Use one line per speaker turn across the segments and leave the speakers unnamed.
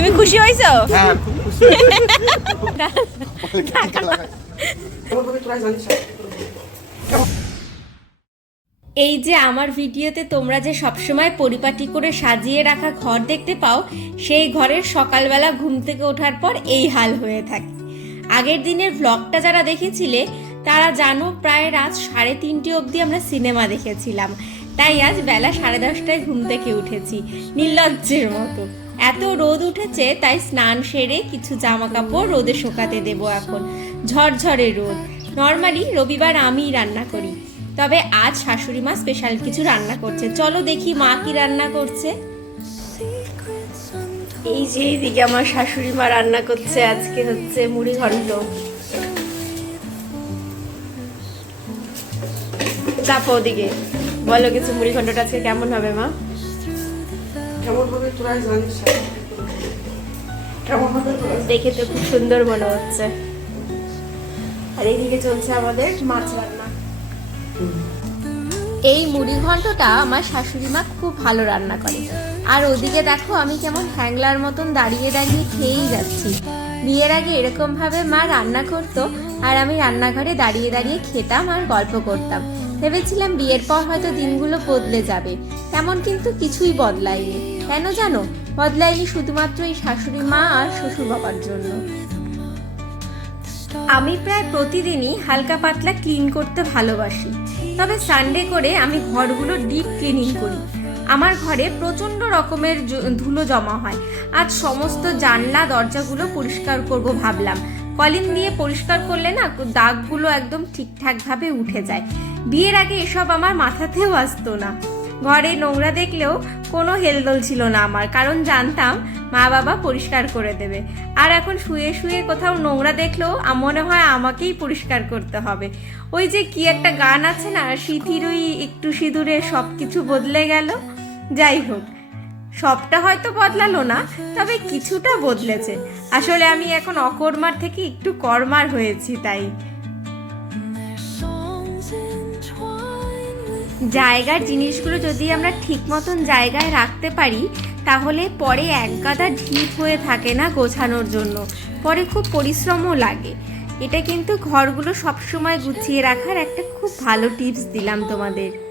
তুমি খুশি হয়েছো?
হ্যাঁ খুব খুশি
এই যে আমার ভিডিওতে তোমরা যে সবসময় পরিপাটি করে সাজিয়ে রাখা ঘর দেখতে পাও সেই ঘরের সকালবেলা ঘুম থেকে ওঠার পর এই হাল হয়ে থাকে। আগের দিনের ভ্লগটা যারা দেখেছিলে তারা জানো প্রায় রাত সাড়ে তিনটে অবধি আমরা সিনেমা দেখেছিলাম। তাই আজ বেলা সাড়ে দশটায় ঘুম থেকে উঠেছি নির্লজ্জের মতো। এত রোদ উঠেছে, তাই স্নান সেরে কিছু জামা কাপড় রোদে শোকাতে দেবো এখন। ঝরঝরে রোদ। নর্মালি রবিবার আমিই রান্না করি। তবে আজ শাশুড়ি মা স্পেশাল কিছু রান্না করছে। চলো দেখি মা কি রান্না করছে। এই যে এইদিকে আমার শাশুড়ি মা রান্না করছে, আজকে হচ্ছে মুড়ি ঘন্ট। চাপো ওদিকে। বলো কিছু মুড়ি ঘন্টটা আজকে কেমন হবে মা? দেখে তো খুব সুন্দর মনে হচ্ছে। আর এইদিকে চলছে আমাদের মাছ রান্না। এই মুড়ি ঘন্টটা আমার শাশুড়ি মা খুব ভালো রান্না করে। আর ওদিকে দেখো, আমি কেমন হ্যাংলার মতন দাঁড়িয়ে দাঁড়িয়ে খেয়েই যাচ্ছি। বিয়ের আগে এরকম ভাবে মা রান্না করতো, আর আমি রান্নাঘরে দাঁড়িয়ে দাঁড়িয়ে খেতাম আর গল্প করতাম। ভেবেছিলাম বিয়ের পর হয়তো দিনগুলো বদলে যাবে। তেমন কিন্তু কিছুই বদলায়নি। কেন জানো? বদলায়নি শুধুমাত্র এই শাশুড়ি মা আর শ্বশুর বাবার জন্য। আমি প্রায় প্রতিদিনই হালকা পাতলা ক্লিন করতে ভালোবাসি। তবে সানডে করে আমি ঘরগুলো ডিপ ক্লিনিং করি। আমার ঘরে প্রচণ্ড রকমের ধুলো জমা হয়। আজ সমস্ত জানলা, দরজাগুলো পরিষ্কার করব ভাবলাম। কলিন দিয়ে পরিষ্কার করলে না দাগগুলো একদম ঠিকঠাকভাবে উঠে যায়। বিয়ের আগে এসব আমার মাথাতেও আসতো না। ঘরে নোংরা দেখলেও কোনো হেলদোল ছিল না আমার, কারণ জানতাম মা বাবা পরিষ্কার করে দেবে। আর এখন শুয়ে শুয়ে কোথাও নোংরা দেখলেও মনে হয় আমাকেই পরিষ্কার করতে হবে। ওই যে কি একটা গান আছে না, সিঁথির ওই একটু সিঁদুরে সব কিছু বদলে গেল। যাই হোক সবটা হয়তো বদলালো না, তবে কিছুটা বদলেছে। আসলে আমি এখন অকর্মার থেকে একটু কর্মার হয়েছি, তাই। জায়গার জিনিসগুলো যদি আমরা ঠিক মতন জায়গায় রাখতে পারি, তাহলে পরে এক গাদা ঢিপ হয়ে থাকে না গোছানোর জন্য। পরে খুব পরিশ্রমও লাগে। এটা কিন্তু ঘরগুলো সবসময় গুছিয়ে রাখার একটা খুব ভালো টিপস দিলাম তোমাদের।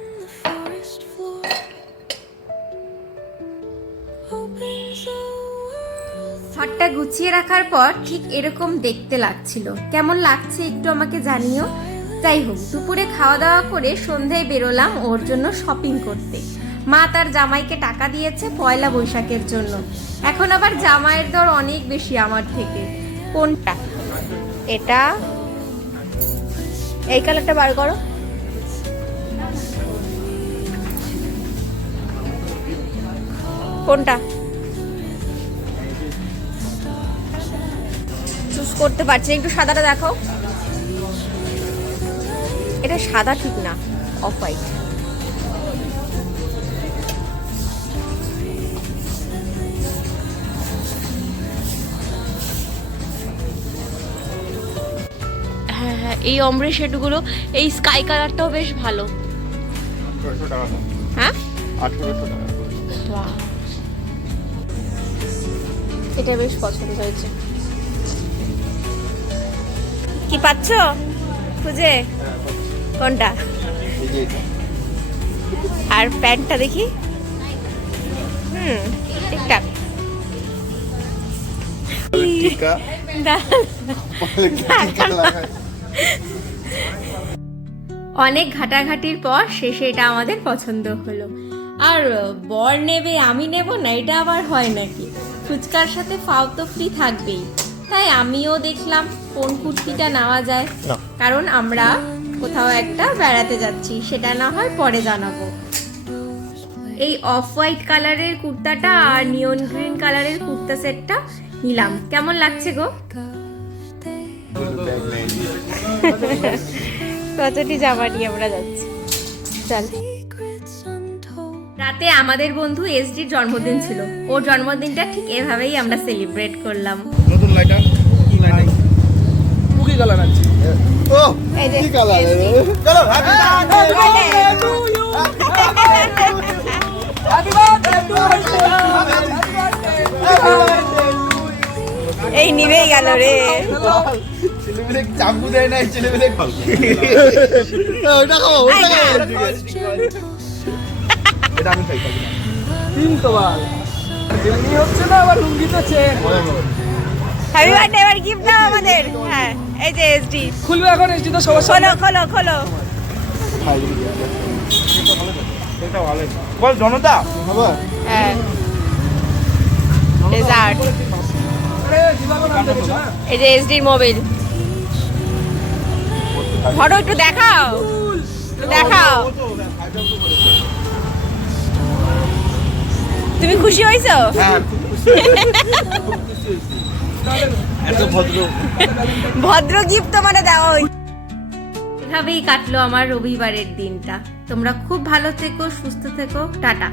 গুছিয়ে রাখার পর ঠিক এরকম দেখতে লাগছিল। কেমন লাগছে একটু আমাকে জানিও। যাই হোক, দুপুরে খাওয়া দাওয়া করে সন্ধ্যায় বেরোলাম ওর জন্য শপিং করতে। মা তার জামাইকে টাকা দিয়েছে পয়লা বৈশাখের জন্য। এখন আবার জামাইয়ের দর অনেক বেশি আমার থেকে। কোনটা? এটা। এই কালারটা বার করো। কোনটা? করতে পারছি একটু সাদাটা দেখো এটা সাদা ঠিক না অফ হোয়াইট হ্যাঁ হ্যাঁ এই অমরে শেডগুলো এই স্কাই কালারটাও বেশ ভালো। হ্যাঁ? এটা বেশ পছন্দ হয়েছে। কি পাচ্ছ? খুঁজে। কোনটা? আর প্যান্টটা দেখি। হুম ঠিকঠাক অনেক ঘাটাঘাটির পর শেষে এটা আমাদের পছন্দ হলো। আর বর নেবে, আমি নেব না, এটা আবার হয় নাকি? ফুচকার সাথে ফাও তো ফ্রি থাকবেই। তাই আমিও দেখলাম কোন কুর্তিটা নেওয়া যায়। কারণ আমরা কোথাও একটা বেড়াতে যাচ্ছি সেটা না হয় পরে জানাব। এই অফ হোয়াইট কালারের কুর্তাটা আর নিয়ন গ্রিন কালারের কুর্তা সেটটা নিলাম। কেমন লাগছে গো? কতটি জামা নিয়ে আমরা যাচ্ছি। চল। রাতে আমাদের বন্ধু এসডির জন্মদিন ছিল। ওর জন্মদিনটা ঠিক এভাবেই আমরা সেলিব্রেট করলাম।
লাইটার মুখি কালার আছে ও কি কালার চলো হ্যাপি হ্যাপি বার্থডে
এই নিভেই গেল রে।
ছেলেমেয়ে চাকু দেয় না ছেলেমেয়ে ওটা খাব ওটা
আয়
এটা আমি খাই খাই।
তিন তো বাল এমনি হচ্ছে না আবার লুঙ্গি তো চেন
হ্যাপি বার্থডে এবার গিফট দাও আমাদের? হ্যাঁ এই যে এসডি
খুলবে এখন এসছি তো সবার সামনে।
খোলো খোলো। খোলো
বল জনতা।
হ্যাঁ। ডেজার্ট এই যে এসডির মোবাইল ফটো একটু দেখাও। একটু দেখাও। তুমি খুশি হয়েছো?
হ্যাঁ এত ভদ্র।
ভদ্র গিফট তো মানে দেওয়া এভাবেই কাটলো আমার রবিবারের দিনটা। তোমরা খুব ভালো থেকো সুস্থ থেকো টাটা।